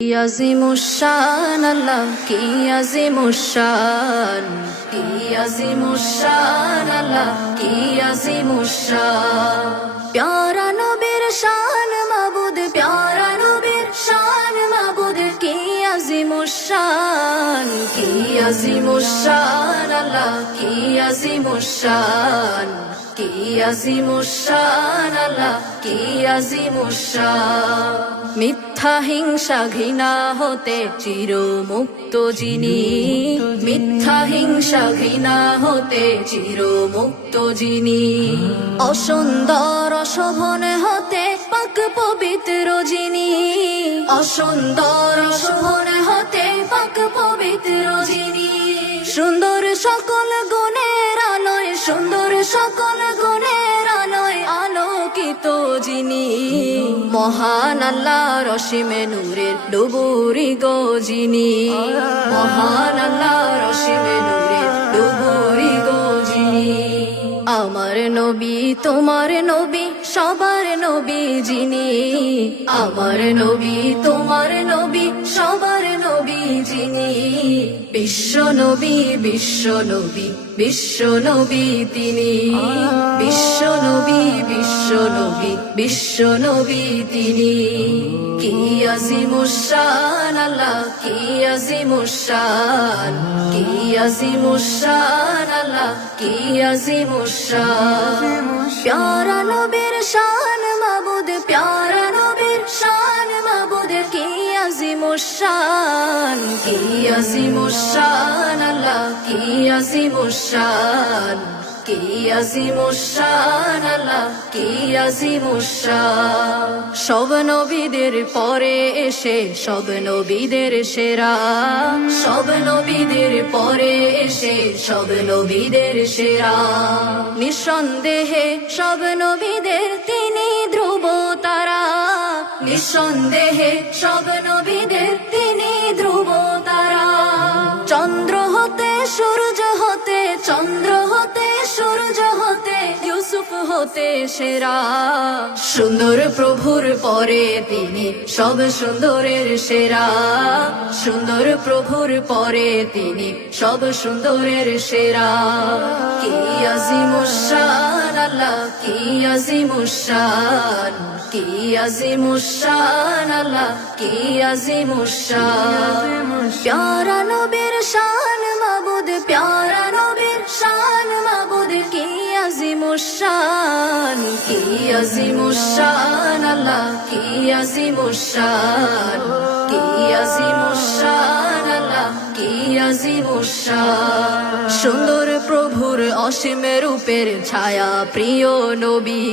কি আজিমুশান আল্লাহ কি আজিমুশান কি আজিমুশান আল্লাহ কি আজিমুশান প্যারা নবীর শান মাবুদ, প্যারা নবীর শান মাবুদ, কি আজিমুশান কি আজিমুশান আল্লাহ কি আজিমুশান কি আজিমুশান আল্লাহ কি আজিমুশান মিথ্যা হিংসা ঘৃণা হতে চির মুক্ত যিনি। মিথ্যা হিংসা ঘৃণা হতে চির মুক্ত যিনি। অসুন্দর অশোভন হতে পাক পবিত্র যিনি। অসুন্দর অশোভন হতে পাক পবিত্র যিনি। সুন্দর সকল মহান আল্লাহ রসিমে নূরের ডুবুরি গো মহান আল্লাহ রসিমে নূরের ডুবুরি গো আমার নবী, তোমার নবী, সবার নবী যিনি। আমার নবী, তোমার নবী, সবার নবী যিনি। বিশ্ব নবী বিশ্ব নবী বিশ্ব নবী তিনি। বিশ্ব বিশ্ব নবী বিশ্ব নবী তিনি কি আজিমুশান আল্লাহ কি আজিমুশান কি আজিমুশান আল্লাহ কি আজিমুশান প্যারা নবীর শান মাবুদ, প্যারা নবীর শান মাবুদ, কি আজিমুশান কি আজিমুশান আল্লাহ কি আজিমুশান সব নবীদের পরে এসে, সব নবীদের সেরা। সব নবীদের পরে এসে, সব নবীদের সেরা। নিঃসন্দেহে সব নবীদের তিনি ধ্রুব তারা। নিঃসন্দেহে সব নবীদের হতে সেরা। সুন্দর প্রভুর পরে তিনি সব সুন্দরের সেরা। সুন্দর প্রভুর পরে তিনি সব সুন্দরের সেরা। কি আজিমুশান আল্লাহ কি আজিমুশান কি আজিমুশান আল্লাহ কি আজিমুশান প্যারা নবীর আজিমুশান কি আজিমুশান আল্লাহ কি আজিমুশান কি আজিমুশান আল্লাহ কি আজিমুশান সুন্দর প্রভুর অসীম রূপের ছায়া, প্রিয় নবী।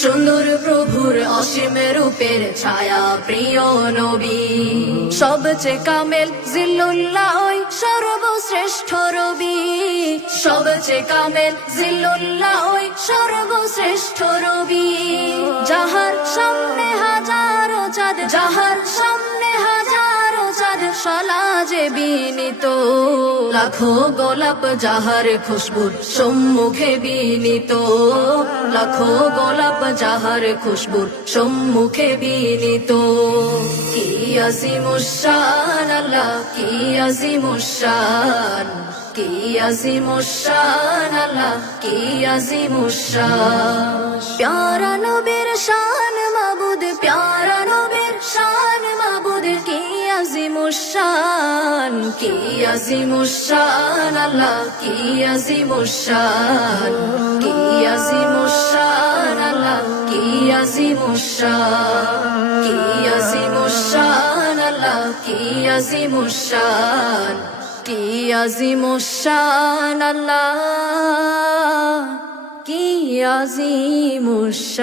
সুন্দর প্রভুর অসীম রূপের ছায়া, প্রিয় নবী। সবচেয়ে কামেল জিল্লুল্লাহ সর্বশ্রেষ্ঠ রবি। সবচেয়ে কামেল জিল্লুল্লাহ সর্বশ্রেষ্ঠ রবি। যাহার সামনে হাজারো চাঁদ, যাহার সামনে হাজারো চাঁদ সলাজে বিনীত। লাখো গোলাপ যাহার খুশবুর সম্মুখে বিনীত লাখো গোলাপ যাহার খুশবুর সম্মুখে বিনীত কি আজিমুশান আল্লাহ, কি আজিমুশান কি আজিমুশান আল্লাহ, কি আজিমুশান প্যারা নবীর আজিমুশান কি আজিমুশান আল্লাহ, কি আজিমুশান কি আজিমুশান আল্লাহ, কি আজিমুশান কি আজিমুশান আল্লাহ, কি আজিমুশান কি আজিমুশান আল্লাহ, কি আজিমুশান